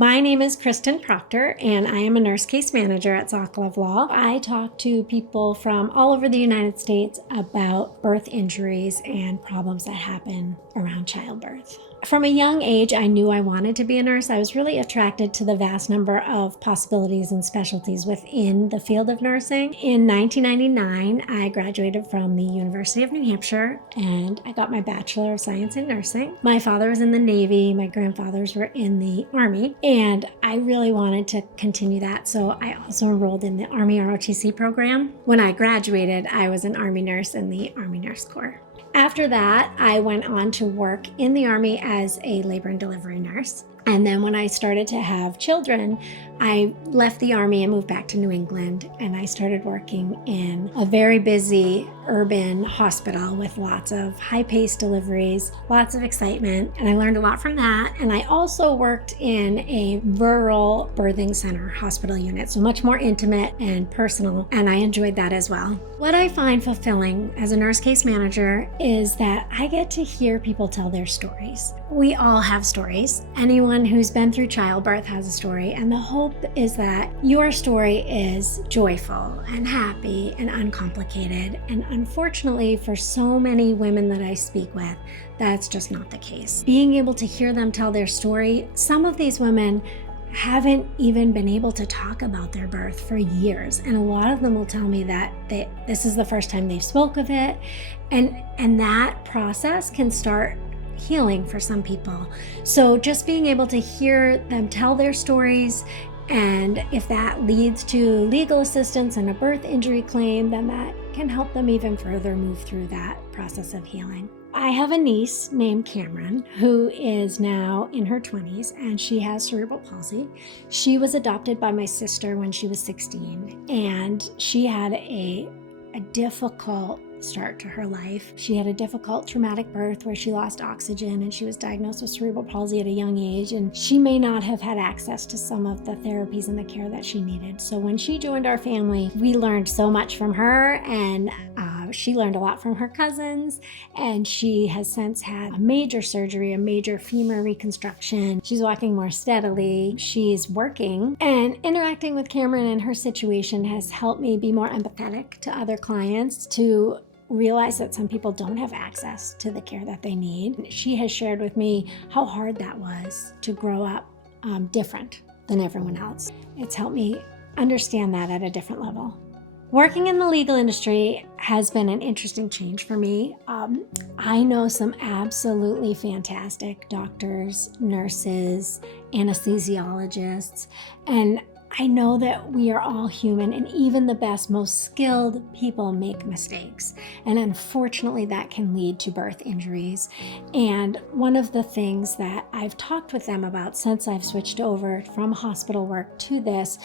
My name is Kristin Proctor, and I am a nurse case manager at Sokolove Law. I talk to people from all over the United States about birth injuries and problems that happen around childbirth. From a young age, I knew I wanted to be a nurse. I was really attracted to the vast number of possibilities and specialties within the field of nursing. In 1999, I graduated from the University of New Hampshire, and I got my Bachelor of Science in Nursing. My father was in the Navy, my grandfathers were in the Army, and I really wanted to continue that, so I also enrolled in the Army ROTC program. When I graduated, I was an Army nurse in the Army Nurse Corps. After that, I went on to work in the Army as a labor and delivery nurse. And then when I started to have children, I left the Army and moved back to New England, and I started working in a very busy urban hospital with lots of high-paced deliveries, lots of excitement, and I learned a lot from that. And I also worked in a rural birthing center hospital unit, so much more intimate and personal, and I enjoyed that as well. What I find fulfilling as a nurse case manager is that I get to hear people tell their stories. We all have stories. Anyone who's been through childbirth has a story, and the hope is that your story is joyful and happy and uncomplicated. And unfortunately, for so many women that I speak with, that's just not the case. Being able to hear them tell their story, some of these women haven't even been able to talk about their birth for years, and a lot of them will tell me that this is the first time they've spoke of it, and that process can start healing for some people. So just being able to hear them tell their stories, and if that leads to legal assistance and a birth injury claim, then that can help them even further move through that process of healing. I have a niece named Cameron who is now in her 20s, and she has cerebral palsy. She was adopted by my sister when she was 16, and she had a difficult start to her life. She had a difficult traumatic birth where she lost oxygen, and she was diagnosed with cerebral palsy at a young age, and she may not have had access to some of the therapies and the care that she needed. So when she joined our family, we learned so much from her, and she learned a lot from her cousins, and she has since had a major surgery, a major femur reconstruction. She's walking more steadily. She's working, and interacting with Cameron and her situation has helped me be more empathetic to other clients, to realize that some people don't have access to the care that they need. She has shared with me how hard that was to grow up different than everyone else. It's helped me understand that at a different level. Working in the legal industry has been an interesting change for me. I know some absolutely fantastic doctors, nurses, anesthesiologists, and I know that we are all human, and even the best, most skilled people make mistakes. And unfortunately, that can lead to birth injuries. And one of the things that I've talked with them about since I've switched over from hospital work to this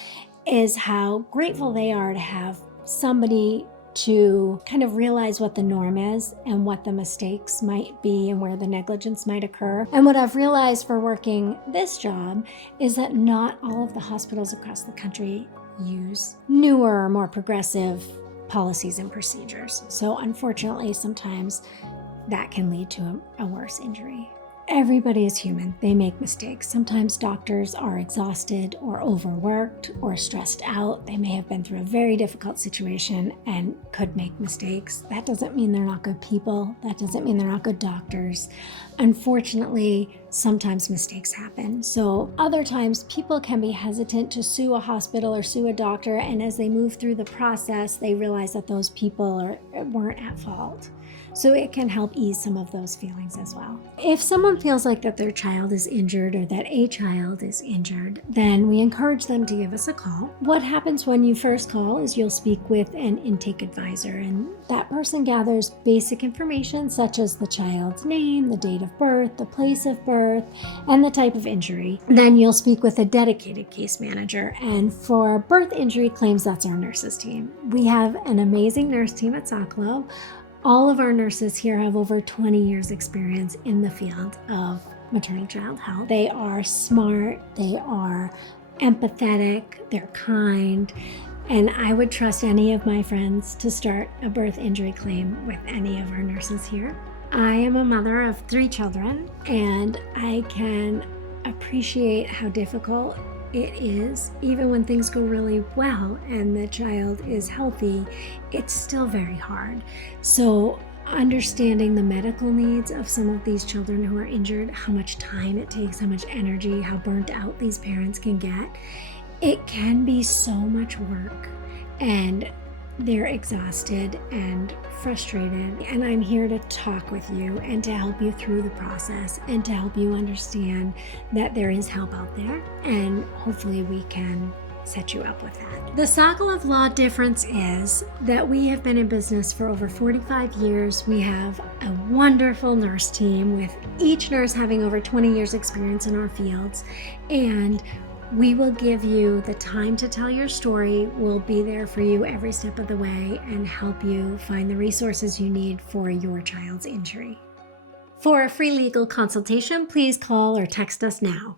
is how grateful they are to have somebody to kind of realize what the norm is and what the mistakes might be and where the negligence might occur. And what I've realized for working this job is that not all of the hospitals across the country use newer, more progressive policies and procedures. So unfortunately, sometimes that can lead to a worse injury. Everybody is human. They make mistakes. Sometimes doctors are exhausted or overworked or stressed out. They may have been through a very difficult situation and could make mistakes. That doesn't mean they're not good people. That doesn't mean they're not good doctors. Unfortunately, sometimes mistakes happen. So other times people can be hesitant to sue a hospital or sue a doctor, and as they move through the process, they realize that those people weren't at fault. So it can help ease some of those feelings as well. If someone feels like that their child is injured or that a child is injured, then we encourage them to give us a call. What happens when you first call is you'll speak with an intake advisor, and that person gathers basic information such as the child's name, the date of birth, the place of birth, and the type of injury. Then you'll speak with a dedicated case manager, and for birth injury claims, that's our nurses team. We have an amazing nurse team at Sokolove. All of our nurses here have over 20 years experience in the field of maternal child health. They are smart, they are empathetic, they're kind, and I would trust any of my friends to start a birth injury claim with any of our nurses here. I am a mother of 3 children, and I can appreciate how difficult it is. Even when things go really well and the child is healthy, it's still very hard. So understanding the medical needs of some of these children who are injured, how much time it takes, how much energy, how burnt out these parents can get, it can be so much work, and they're exhausted and frustrated. And I'm here to talk with you and to help you through the process and to help you understand that there is help out there, and hopefully we can set you up with that. The Sokolove Law difference is that we have been in business for over 45 years. We have a wonderful nurse team, with each nurse having over 20 years experience in our fields, and we will give you the time to tell your story. We'll be there for you every step of the way and help you find the resources you need for your child's injury. For a free legal consultation, please call or text us now.